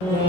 อืม